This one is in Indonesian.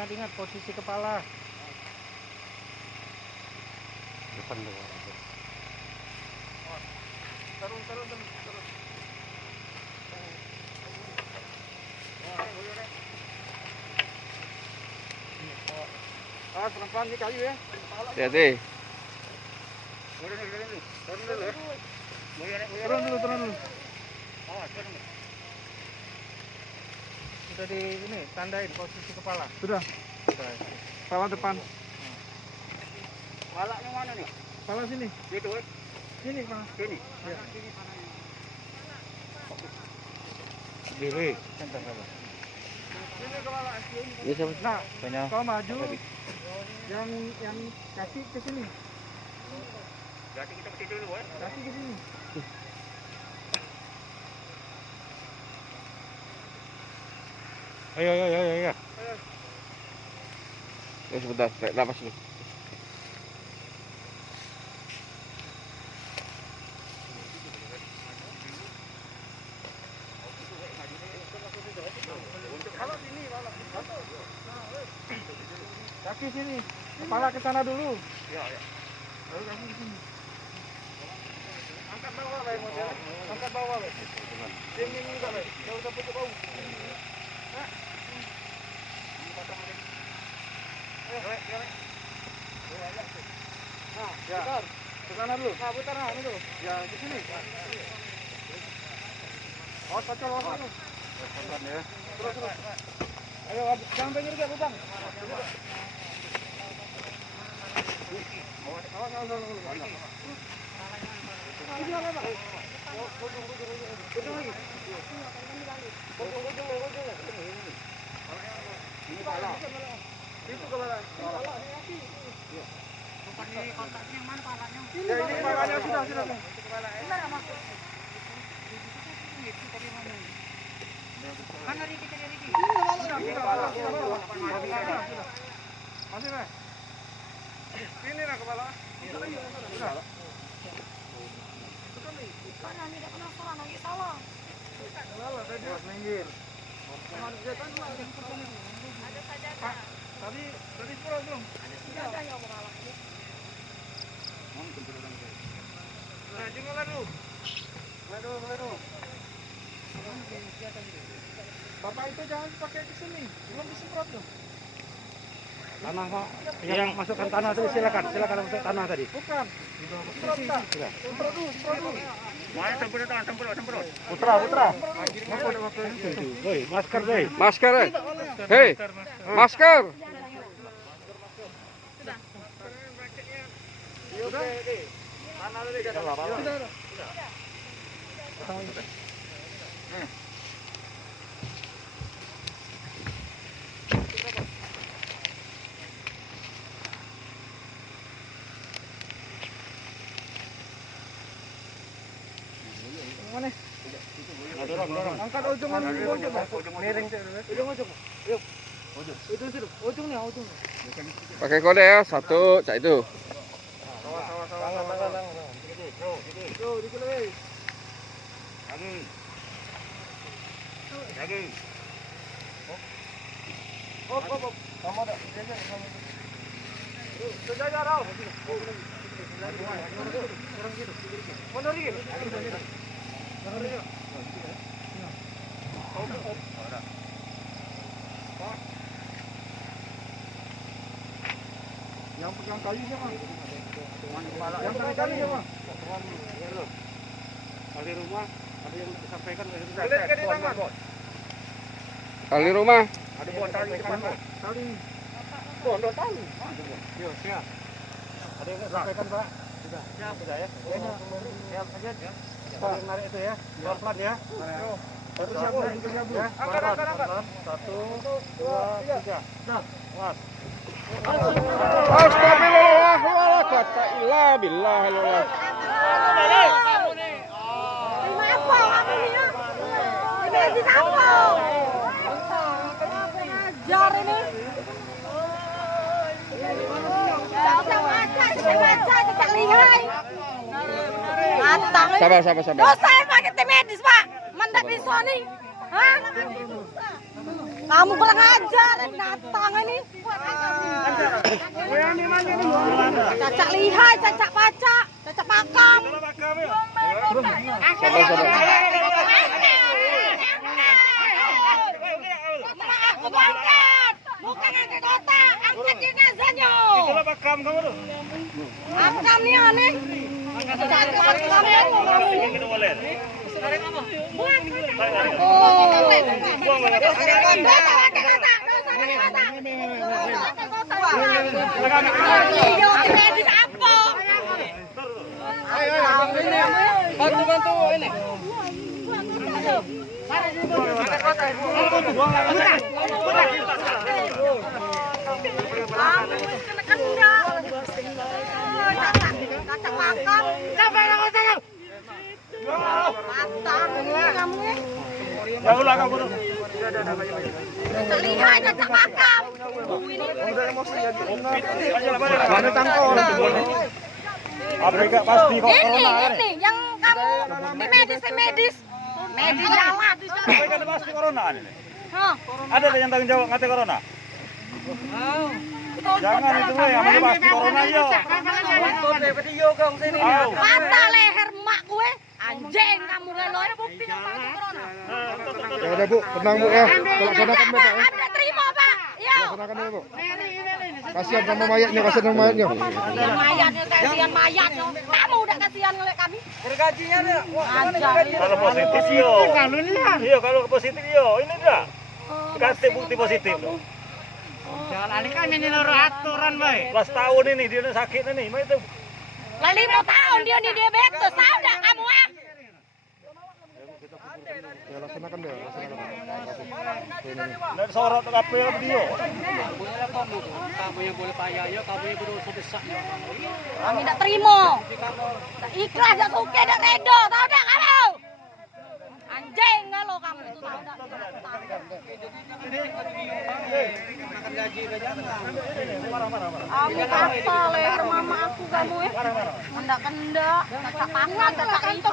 Ingat-ingat posisi kepala. Depan dulu. Turun. Pelan-pelan nih kayu ya. Hati-hati. Turun dulu. Sudah di ini tandain posisi kepala. Sudah. Kepala depan. Kepalanya mana nih? Kepala sini. Gitu, Sini, Pak. sini. Ya. Pilih, santai. Sini kepala. Ini siapa? Nah, Banyak. kau maju. Yang kaki ke sini. Berarti kita mesti dulu, Kaki ke sini. Ayo. Ya sebentar, tarik napas dulu. Kaki sini. Kepala ke sana dulu. Ya. Lalu kaki ke sini. Angkat bawah, Bay, model. Angkat bawah, Bay. Dingin juga, Bay. Jangan usah putus bau. Nah. Nah, putar. Ke sana dulu. Nah, putar nah, itu. Ya, ke sini. Awas pacol, awas. Pelan ya. Terus. Ayo, jangan pinggir juga, Bang. Awas. Ini apa, Pak? Ujung lagi. Ini pala. Itu kepala. Pakai kontaknya yang mana palanya? Ya, ini kepalanya sudah. Benar masuk. Mana Riki tadi Riki? Ini kepala. Masih, Pak? Ini nah kepala. Sudah. Karena tidak penasaran lagi salah. Salah, tadi minggir. Ada saja. Pak, tadi pulang belum? Ada yang mengalah ini. Nah, jengol dulu. Lalu. Bapak itu jangan pakai ke sini, belum disemprot loh. Tanah, Pak. Yang masukkan tanah tadi silakan masuk tanah tadi. Bukan. Semprot tak? Semprot dulu. Mana semprot. Putra. Woi, masker deh. Masker, hei, masker. Tanah tadi kan. Sudah. Mana? Dorong. Angkat ujung. Miring ujung. Yuk. Ujung nih. Pakai kode ya, 1, cak itu. Tangan. Yo, dikit lagi. Lagi. Op. Kamu ada. Sejajar dong. Mundur dikit. Yang pegang kayu siapa? Yang pegang kayu siapa? Kali rumah ada yang disampaikan Lihat ke di tangan. Kali rumah. Ada buat tali depan, Pak. Tali. Don tali. Yo, siap. Ada yang disampaikan, Pak? Sudah ya. Siap aja ya. Pak, narik itu ya. Pelan-pelan ya. Satu siap ya. Angkat. 1, 2, 3. Awas. Astagfirullah, wala quwata illa billah. Terima apa kamu ini? Ini disampo. Ajar ini. Baca tidak lihat. Matang. Sabar. Dosa yang pakai tim medis, Pak. Mendak bisa nih. Hah? Kamu kurang ajar, binatang ini. Cacak lihai, cacak pacak, cacak pakam. Aku angkat, bukan angkat kotak, angkat jenazahnya. Itulah pakam kamu tuh. Pakam nih aneh. Bantu ini. Cacak pakam. Mantap kamu ya. Ya ulah kamu tuh. Cacak lihai, cacak pakam. Mana tangkau orang tuh. Afrika pasti kok corona kan. Ini yang kamu di medis jalan. Afrika pasti corona ini. Hah? Ada yang tanggung jawab ngate corona? Jangan itu yang pasti corona yo. Patah leher mak gue. Anjing kamu lelo bukti apa corona. Ya udah Bu, tenang Bu ya. Laksanakan Bu Pak ya. Anda terima Pak. Ya. Laksanakan dulu Bu. Kasihan sama mayatnya, kasihan sama mayatnya. Kasihan mayatnya. Kamu udah kasihan oleh kami. Gergajinya ada. Ajar. Kalau positif yo. Iya kalau positif yo. Ini dah. Kasih bukti positif. Jangan alihkan ini aturan baik. 11 tahun ini dia sakit ini. Mah itu. Lah 5 tahun dia nih diabetes. Tahu enggak kamu ah? Ya laksanakan deh, laksanakan. Dan sorot kape dia. Kamu yang boleh payah ya, kamu yang berusaha besar. Kami tidak terima. Tak ikhlas, tak suka, tak redo. Tahu tak kamu? Anjing kalau kamu itu tahu tak? Aku kata leher mama aku kamu ya. Kendak-kendak, cacak pangan, cacak itu.